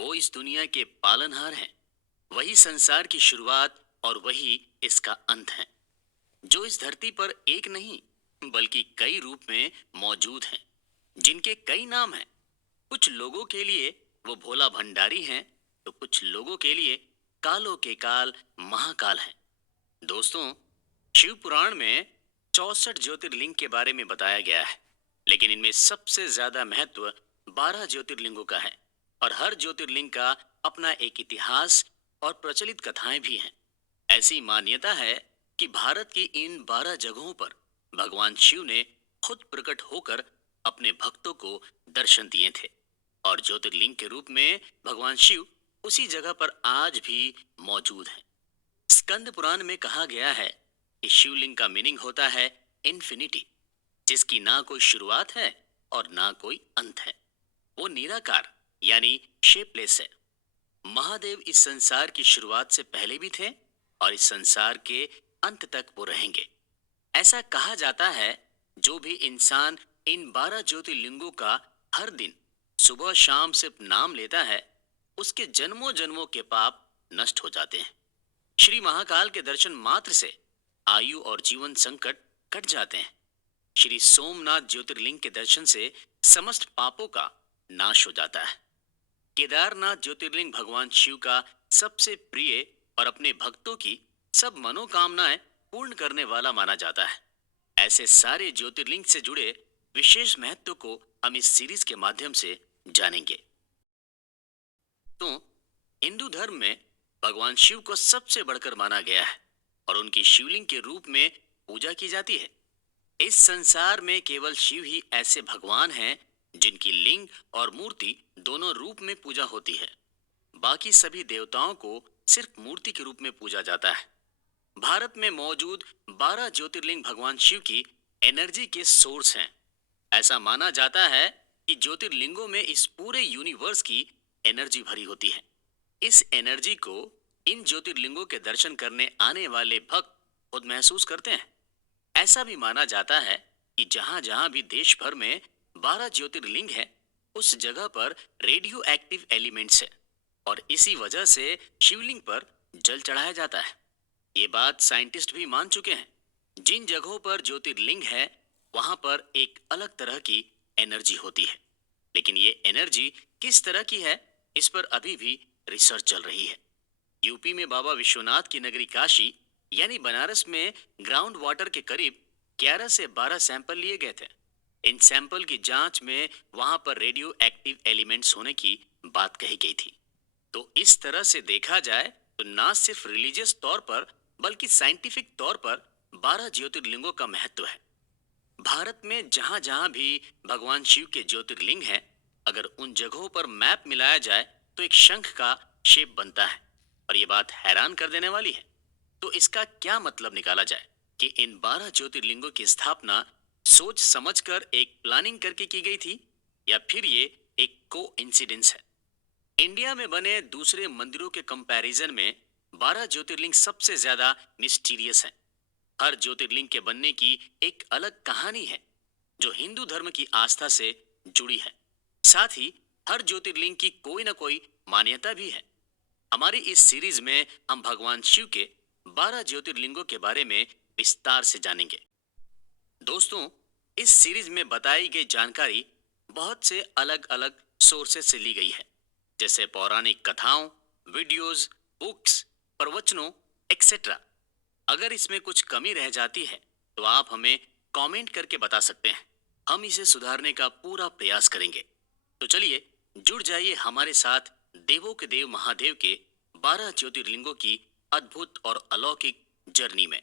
वो इस दुनिया के पालनहार हैं, वही संसार की शुरुआत और वही इसका अंत है, जो इस धरती पर एक नहीं बल्कि कई रूप में मौजूद हैं, जिनके कई नाम हैं। कुछ लोगों के लिए वो भोला भंडारी हैं, तो कुछ लोगों के लिए कालों के काल महाकाल हैं। दोस्तों, शिव पुराण में 64 ज्योतिर्लिंग के बारे में बताया गया है, लेकिन इनमें सबसे ज्यादा महत्व 12 ज्योतिर्लिंगों का है। और हर ज्योतिर्लिंग का अपना एक इतिहास और प्रचलित कथाएं भी हैं। ऐसी मान्यता है कि भारत की इन 12 जगहों पर भगवान शिव ने खुद प्रकट होकर अपने भक्तों को दर्शन दिए थे, और ज्योतिर्लिंग के रूप में भगवान शिव उसी जगह पर आज भी मौजूद हैं। स्कंद पुराण में कहा गया है कि शिवलिंग का मीनिंग होता है इन्फिनिटी, जिसकी ना कोई शुरुआत है और ना कोई अंत है। वो निराकार यानी शेपलेस है। महादेव इस संसार की शुरुआत से पहले भी थे और इस संसार के अंत तक वो रहेंगे। ऐसा कहा जाता है, जो भी इंसान इन 12 ज्योतिर्लिंगों का हर दिन सुबह शाम सिर्फ नाम लेता है, उसके जन्मों जन्मों के पाप नष्ट हो जाते हैं। श्री महाकाल के दर्शन मात्र से आयु और जीवन संकट कट जाते हैं। श्री सोमनाथ ज्योतिर्लिंग के दर्शन से समस्त पापों का नाश हो जाता है। केदारनाथ ज्योतिर्लिंग भगवान शिव का सबसे प्रिय और अपने भक्तों की सब मनोकामनाएं पूर्ण करने वाला माना जाता है। ऐसे सारे ज्योतिर्लिंग से जुड़े विशेष महत्व को हम इस सीरीज के माध्यम से जानेंगे। तो हिंदू धर्म में भगवान शिव को सबसे बढ़कर माना गया है और उनकी शिवलिंग के रूप में पूजा की जाती है। इस संसार में केवल शिव ही ऐसे भगवान हैं जिनकी लिंग और मूर्ति दोनों रूप में पूजा होती है। बाकी सभी देवताओं को सिर्फ मूर्ति के रूप में पूजा जाता है। भारत में मौजूद 12 ज्योतिर्लिंग भगवान शिव की एनर्जी के सोर्स हैं। ऐसा माना जाता है कि ज्योतिर्लिंगों में इस पूरे यूनिवर्स की एनर्जी भरी होती है। इस एनर्जी को इन ज्योतिर्लिंगों के दर्शन करने आने वाले भक्त खुद महसूस करते हैं। ऐसा भी माना जाता है कि जहां जहां भी देश भर में 12 ज्योतिर्लिंग है, उस जगह पर रेडियो एक्टिव एलिमेंट्स है, और इसी वजह से शिवलिंग पर जल चढ़ाया जाता है। ये बात साइंटिस्ट भी मान चुके हैं। जिन जगहों पर ज्योतिर्लिंग है, वहां पर एक अलग तरह की एनर्जी होती है, लेकिन ये एनर्जी किस तरह की है, इस पर अभी भी रिसर्च चल रही है। यूपी में बाबा विश्वनाथ की नगरी काशी यानी बनारस में ग्राउंड वाटर के करीब 11 से 12 सैंपल लिए गए थे। इन सैंपल की जांच में वहां पर रेडियो एक्टिव एलिमेंट्स होने की बात कही गई थी। तो इस तरह से देखा जाए तो ना सिर्फ रिलीजियस तौर पर बल्कि साइंटिफिक तौर पर 12 ज्योतिर्लिंगों का महत्व है। भारत में जहां जहां भी भगवान शिव के ज्योतिर्लिंग हैं, अगर उन जगहों पर मैप मिलाया जाए तो एक शंख का शेप बनता है। और ये बात हैरान कर देने वाली है। तो इसका क्या मतलब निकाला जाए कि इन 12 ज्योतिर्लिंगों की स्थापना सोच समझकर एक प्लानिंग करके की गई थी, या फिर ये एक को इंसिडेंस है। इंडिया में बने दूसरे मंदिरों के कंपैरिजन में 12 ज्योतिर्लिंग सबसे ज्यादा मिस्टीरियस हैं। हर ज्योतिर्लिंग के बनने की एक अलग कहानी है, जो हिंदू धर्म की आस्था से जुड़ी है। साथ ही हर ज्योतिर्लिंग की कोई ना कोई मान्यता भी है। हमारी इस सीरीज में हम भगवान शिव के 12 ज्योतिर्लिंगों के बारे में विस्तार से जानेंगे। दोस्तों, इस सीरीज में बताई गई जानकारी बहुत से अलग अलग सोर्सेज से ली गई है, जैसे पौराणिक कथाओं, वीडियोस, बुक्स, प्रवचनों एक्सेट्रा। अगर इसमें कुछ कमी रह जाती है तो आप हमें कमेंट करके बता सकते हैं। हम इसे सुधारने का पूरा प्रयास करेंगे। तो चलिए जुड़ जाइए हमारे साथ देवों के देव महादेव के 12 ज्योतिर्लिंगों की अद्भुत और अलौकिक जर्नी में।